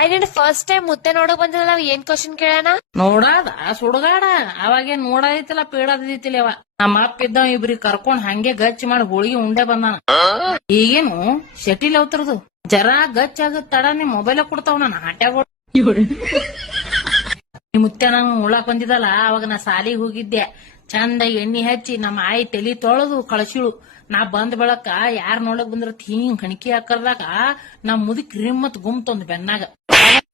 ಆಯ್ನ first time ಮುತ್ತೆ ನೋಡಕ್ ಬಂದಿಲ್ಲ ಏನ್ ಕ್ವಶನ್ ಕೇಳೋಣ? ನೋಡಾದ ಸುಡುಗಾಡ ಅವಾಗೇನ್ ನೋಡಾದಿತ್ತಿಲ್ಲ ಪೀಡಾದಿತ್ತಿಲ್ಲ ಅವ ನಮ್ಮ ಅಪ್ಪ ಇದ್ದ ಇಬ್ರಿಗೆ ಕರ್ಕೊಂಡ್ ಹಂಗೆ ಗಚ್ಚಿ ಮಾಡಿ ಹೋಳಿಗೆ ಉಂಡೆ ಬಂದಾನ. ಈಗೇನು ಶೆಟಿಲ್ ಅವತರದು ಜರಾ ಗಚ್ಚ ಆಗದ್ ತಡ ನಿಮ್ ಮೊಬೈಲ್ ಕೊಡ್ತಾವ ನಾನು ಆಟ್ಯಾಗ ನಿಮ್ ಮುತ್ತೆ ನಂಗ್ ಉಳಾಕ್ ಬಂದಿದ್ದಲ್ಲ ಅವಾಗ ನಾ ಸಾಲಿಗೆ ಹೋಗಿದ್ದೆ. ಚಂದ ಎಣ್ಣಿ ಹಚ್ಚಿ ನಮ್ಮ ಆಯಿ ತಲಿ ತೊಳೆದು ಕಳಸಿಳು. ನಾ ಬಂದ್ ಬೆಳಕ ಯಾರ್ ನೋಡಕ್ ಬಂದ್ರ ಹಿಂಗ್ ಕಣಕಿ ಹಾಕರ್ದಾಗ ನಾ ಮುದುಕ್ ರಿಮ್ಮತ್ ಗುಮ್ತೊಂದ್ ಬೆನ್ನಾಗ.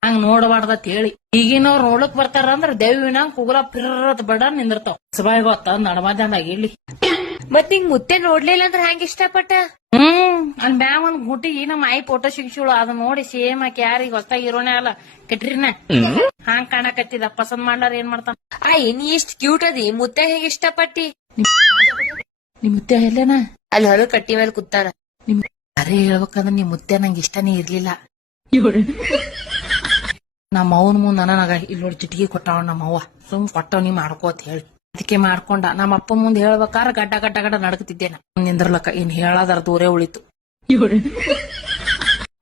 ಹಂಗ್ ನೋಡಬಾರ್ದತ್ ಹೇಳಿ. ಈಗಿನವ್ರ ನೋಡಕ್ ಬರ್ತಾರ ಅಂದ್ರ ದೇವಿನ ಕುಗುಲ ಪಿರತ್ ಬಡ ನಿಂದಿರ್ತಾವ. ಸಬಾಯಿ ಗೊತ್ತ ನಡಮಾದ್ಯಾಗ ಇಲ್ಲಿ ಮತ್ ನಿಂಗ್ ಮುತ್ತೆ ನೋಡ್ಲಿಲ್ಲ ಅಂದ್ರ ಹಂಗ ಇಷ್ಟಪಟ್ಟ? ಹ್ಮ್. ಅಲ್ಲಿ ಮ್ಯಾಗ ಒಂದ್ ಗುಟಿ ನಮ್ಮ ಆಯಿ ಫೋಟೋ ಸಿಗಿಸಿಳು ಅದ್ ನೋಡಿ ಸೇಮ್ ಆಕಿ ಯಾರಿಗ ಹೊಸ್ತಾಗ ಇರೋಣ ಅಲ್ಲ. ಕೆಟ್ರಿನ ಹಾಂಗ್ ಕಾಣಕತ್ತಿದ. ಪಸಂದ್ ಮಾಡ್ಲಾರ ಏನ್ ಮಾಡ್ತಾನ? ಆ ನೀ ಎಷ್ಟ್ ಕ್ಯೂಟ್ ಅದಿ. ಮುತ್ತೆ ಹೇಗ್ ಇಷ್ಟಪಟ್ಟಿ? ನಿಮ್ ಮುತ್ಯ ಎಲ್ಲೇನ? ಅಲ್ಲಿ ಹೊಲ ಕಟ್ಟಿ ಮೇಲೆ ಕೂತಾನ ನಿಮ್ ಅರೆ ಹೇಳ್ಬೇಕಂದ್ರ ನಿಮ್ ಮುತ್ಯ ನಂಗೆ ಇಷ್ಟನೇ ಇರ್ಲಿಲ್ಲ. ನಮ್ಮ ಅವನ ಮುಂದ ನನಗ ಇಲ್ಲಿ ನೋಡಿ ಚಿಟಿಕಿ ಕೊಟ್ಟಾವ ನಮ್ಮ ಅವ್ವ ಸುಮ್ ಕೊಟ್ಟವ್ ನೀ ಮಾಡ್ಕೋತ ಅಂತ ಹೇಳಿ. ಅದಕ್ಕೆ ಮಾಡ್ಕೊಂಡ ನಮ್ಮ ಅಪ್ಪ ಮುಂದೆ ಹೇಳ್ಬೇಕಾರ ಗಡ್ಡ ಗಡ್ಡ ಗಡ್ಡ ನಡಕತಿದ್ದೆ ನಾ. ನಿಂದ್ರಲಕ್ಕ ಇನ್ ಹೇಳದಾರ ದೂರೇ ಉಳಿತು.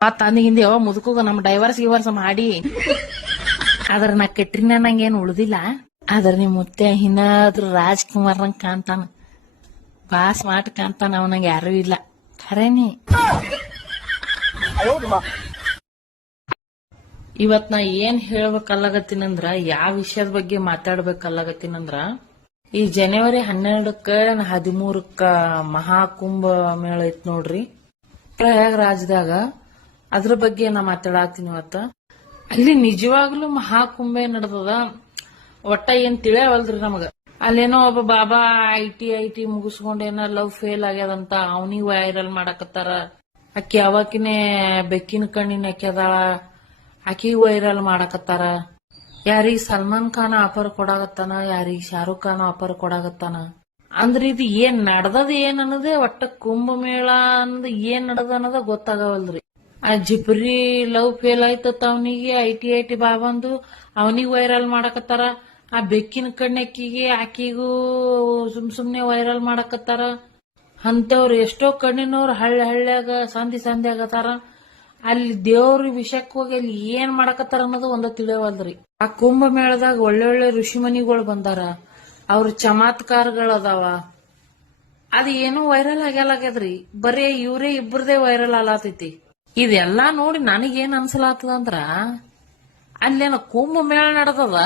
ಮತ್ತ ಹಿಂದೆ ಯಾವ ಮುದುಕುಗ ನಮ್ಮ ಡೈವರ್ಸ್ ಗಿವರ್ಸ್ ಮಾಡಿ. ಆದ್ರ ನಾ ಕೆಟ್ರಿನ ನಂಗೇನು ಉಳ್ದಿಲ್ಲ. ಆದ್ರ ನಿಮ್ ಮುತ್ತೆ ಹಿನ್ನಾದ್ರೂ ರಾಜ್ಕುಮಾರ್ ನಂಗೆ ಕಾಣ್ತಾನ. ಬಾ ಸ್ಮಾರ್ಟ್ ಕಾಣ್ತಾನ ಅವನಂಗೆ ಯಾರು ಇಲ್ಲ. ಖರೇನಿ. ಇವತ್ ನಾ ಏನ್ ಹೇಳ್ಬೇಕಲ್ಲಾಗತ್ತಿನಂದ್ರ ಯಾವ ವಿಷಯದ ಬಗ್ಗೆ ಮಾತಾಡ್ಬೇಕಲ್ಲಾಗತ್ತೀನಂದ್ರ ಈ ಜನವರಿ ಹನ್ನೆರಡಕ್ಕ ಹದಿಮೂರಕ್ಕ ಮಹಾಕುಂಭ ಮೇಳ ಐತ್ ನೋಡ್ರಿ. ಪ್ರಯಾಗರಾಜ್ದಾಗ ಅದ್ರ ಬಗ್ಗೆ ನಾ ಮಾತಾಡತೀನಿ ಇವತ್ತ. ಅಲ್ಲಿ ನಿಜವಾಗ್ಲೂ ಮಹಾಕುಂಭ ನಡ್ದದ? ಒಟ್ಟ ಏನ್ ತಿಳಿಯವಲ್ರಿ ನಮಗ. ಅಲ್ಲೇನೋ ಒಬ್ಬ ಬಾಬಾ ಐ ಟಿ ಐ ಟಿ ಮುಗಿಸ್ಕೊಂಡ್ ಏನೋ ಲವ್ ಫೇಲ್ ಆಗ್ಯದಂತ ಅವನಿಗೆ ವೈರಲ್ ಮಾಡಕತ್ತಾರ. ಆಕಿ ಅವಾಕಿನೇ ಬೆಕ್ಕಿನ ಕಣ್ಣಿನ ಹಾಕ್ಯದಾಳ ಆಕಿ ವೈರಲ್ ಮಾಡಕತ್ತಾರ. ಯಾರಿಗ್ ಸಲ್ಮಾನ್ ಖಾನ್ ಆಫರ್ ಕೊಡಾಗತ್ತಾನ ಯಾರಿಗೆ ಶಾರುಖ್ ಖಾನ್ ಆಫರ್ ಕೊಡಾಗತ್ತಾನ ಅಂದ್ರ ಇದು ಏನ್ ನಡ್ದದ ಏನ್ ಅನ್ನದೇ ಒಟ್ಟ ಕುಂಭಮೇಳ ಅನ್ನೋದು ಏನ್ ನಡ್ದ ಅನ್ನದ ಗೊತ್ತಾಗವಲ್ರಿ ಆ ಜಿಬ್ರಿ ಲವ್ ಫೇಲ್ ಆಯ್ತತ್ ಅವನಿಗೆ ಐ ಟಿ ಐ ಟಿ ಬಾಬಂದು ಅವನಿಗೆ ವೈರಲ್ ಮಾಡಕತ್ತಾರ. ಆ ಬೆಕ್ಕಿನ ಕಣ್ಣಕ್ಕಿಗೆ ಆಕಿಗೂ ಸುಮ್ ಸುಮ್ನೆ ವೈರಲ್ ಮಾಡಕತ್ತಾರ. ಅಂತವ್ರು ಎಷ್ಟೋ ಕಣ್ಣಿನವ್ರು ಹಳ್ಳಿ ಹಳ್ಳಿಯಾಗ ಸಂಧಿ ಸಂಧಿ ಆಗತಾರ ಅಲ್ಲಿ ದೇವ್ರ ವಿಷಯಕ್ಕೆ ಹೋಗಿ ಅಲ್ಲಿ ಏನ್ ಮಾಡಕತ್ತಾರ ಅನ್ನೋದು ಒಂದ ತಿಳಿಯವಲ್ರಿ ಆ ಕುಂಭ ಮೇಳದಾಗ ಒಳ್ಳೆ ಒಳ್ಳೆ ಋಷಿಮನಿಗಳು ಬಂದಾರ. ಅವ್ರ ಚಮತ್ಕಾರಗಳದಾವ ಅದ ಏನು ವೈರಲ್ ಆಗ್ಯಾಲಾಗ್ಯದ್ರಿ ಬರೇ ಇವ್ರೇ ಇಬ್ಬರದೇ ವೈರಲ್ ಆಲಾತೈತಿ ಇದೆಲ್ಲಾ ನೋಡಿ ನನಗೇನ್ ಅನ್ಸಲಾತದ ಅಂದ್ರ, ಅಲ್ಲೇನ ಕುಂಭ ಮೇಳ ನಡೆದದ.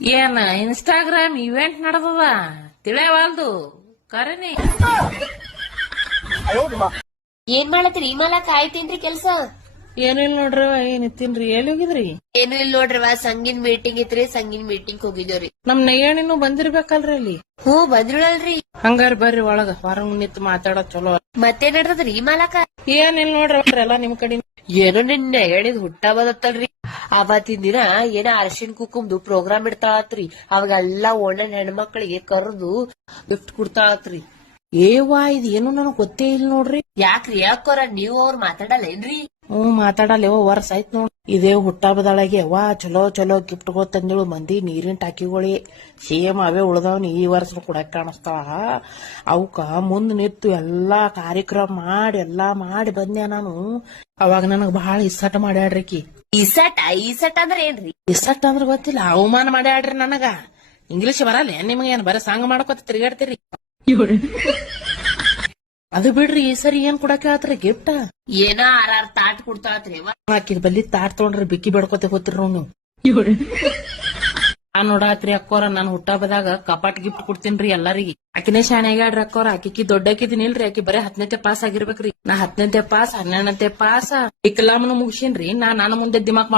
ಏನ ಇನ್ಸ್ಟಾಗ್ರಾಮ್ ಇವೆಂಟ್ ನಡೆದದ. ತಿಳಿಯವಾಲ್ದು ಕರೆನಿ. ಏನ್ ಮಾಡತ್ರಿ ಈ ಮಾಲಕ್ ಆಯ್ತೇನ್ರಿ ಕೆಲ್ಸ? ಏನಿಲ್ಲ ನೋಡ್ರಿ ಏನಿತ್ತೀನ್ರಿ ಎಲ್ಲಿ ಹೋಗಿದ್ರಿ? ಏನು ಇಲ್ಲ ನೋಡ್ರವ ಸಂಗಿನ್ ಮೀಟಿಂಗ್ ಇತ್ರಿ ಸಂಗಿನ್ ಮೀಟಿಂಗ್ ಹೋಗಿದ್ರಿ ನಮ್ ನಯ್ಯಣಿನೂ ಬಂದಿರ್ಬೇಕಲ್ರಿ ಅಲ್ಲಿ. ಹೂ ಬಂದ್ರಿ ಹಂಗಾರ ಬರ್ರಿ ಒಳಗ ಹೊರ ನಿಂತು ಮಾತಾಡೋದ್ ಚಲೋ. ಮತ್ತೆ ಈ ಮಾಲಕ? ಏನಿಲ್ಲ ನೋಡ್ರಿ ಎಲ್ಲಾ ನಿಮ್ ಕಡೆ ಏನೋ ನಿನ್ನ ಹೇಳಿದ್ ಹುಟ್ಟ ಬದತ್ತಲ್ರಿ? ಅವತ್ತಿನ ದಿನ ಏನ ಅರ್ಶಿನ್ ಕುಕುಮ್ದು ಪ್ರೋಗ್ರಾಮ್ ಇಡ್ತಾಳತ್ರಿ. ಅವಾಗೆಲ್ಲಾ ಒಳ್ಳೆ ಹೆಣ್ಮಕ್ಳಿಗೆ ಕರೆದು ಗಿಫ್ಟ್ ಕೊಡ್ತಾಳತ್ರಿ. ಏವಾ ಇದ್ ಏನು ನನಗ್ ಗೊತ್ತೇ ಇಲ್ಲ ನೋಡ್ರಿ? ಯಾಕ್ರಿ? ಯಾಕೋರ ನೀವ್ ಅವ್ರ ಮಾತಾಡಲ್ಲೇನ್ರಿ? ಹ್ಮ್ ಮಾತಾಡಲ್ಲ ವರ್ಷ ಆಯ್ತು ನೋಡ್. ಇದೇ ಹುಟ್ಟಹಬ್ಬದೊಳಗೆ ವಾ ಚಲೋ ಚಲೋ ಗಿಫ್ಟ್ ತಂದಿಳು. ಮಂದಿ ನೀರಿನ ಟಾಕಿಗೊಳಿ. ಸೇಮ್ ಅವೇ ಉಳ್ದವ್ನ ಈ ವರ್ಷ ಕೊಡಕ್ ಕಾಣಿಸ್ತಾವ. ಅವಕ್ಕ ಮುಂದ್ ನಿಂತು ಎಲ್ಲಾ ಕಾರ್ಯಕ್ರಮ ಮಾಡಿ ಎಲ್ಲಾ ಮಾಡಿ ಬಂದ್ಯ ನಾನು. ಅವಾಗ ನನಗ್ ಬಹಳ ಇಸಟ್ ಮಾಡ್ಯಾಡ್ರಿಕಿ. ಇಸಟ? ಇಸಟ ಅಂದ್ರ ಏನ್ರಿ? ಇಸಟ್ ಅಂದ್ರ ಗೊತ್ತಿಲ್ಲ. ಅವಮಾನ ಮಾಡ್ಯಾಡ್ರಿ ನನಗ. ಇಂಗ್ಲಿಷ್ ಬರಲ್ಲ ನಿಮ್ಗೆ ಏನ್ ಬರ ಸಾಂಗ್ ಮಾಡ್ಕೊತ ತಿರ್ಗಾಡ್ತೀರಿ. ಅದು ಬಿಡ್ರಿ ಈ ಸರಿ ಏನ್ ಕೊಡಕ ಹೇಳ್ತ್ರಿ ಗಿಫ್ಟ್ ಏನೋ ಆರಾರ್ ತಾಟ್ ಕೊಡ್ತಾತ್ರಿ ಅವ್ವ. ಬಲ್ಲಿ ತಾಟ್ ತಗೊಂಡ್ರೆ ಬಿಕ್ಕಿ ಬೇಡ್ಕೋತ ಗೊತ್ತಿರ ನೀವು. ಆ ನೋಡಾತ್ರಿ ಅಕ್ಕೋರ ನಾನ್ ಹುಟ್ಟಾಬದಾಗ ಕಪಾಟ್ ಗಿಫ್ಟ್ ಕೊಡ್ತೀನ್ರಿ ಎಲ್ಲಾರಿಗಿ. ಆಕಿನೇ ಶಾಣೆಗಾಡ್ರಿ ಅಕ್ಕೋರ ಆಕಿಕಿ ದೊಡ್ಡಕಿದಿನಿಲ್ರಿ ಆಕಿ ಬರೀ ಹತ್ತನೇತೆ ಪಾಸ್ ಆಗಿರ್ಬೇಕ್ರಿ. ನಾ ಹತ್ತನೇತೆ ಪಾಸ್ ಹನ್ನೆರಡನೇ ಪಾಸ್ ಇಕ್ಲಾಮನು ಮುಗಿಸಿನ್ರಿ ನಾ ನಾನು ಮುಂದೆ ದಿಮಾಕ್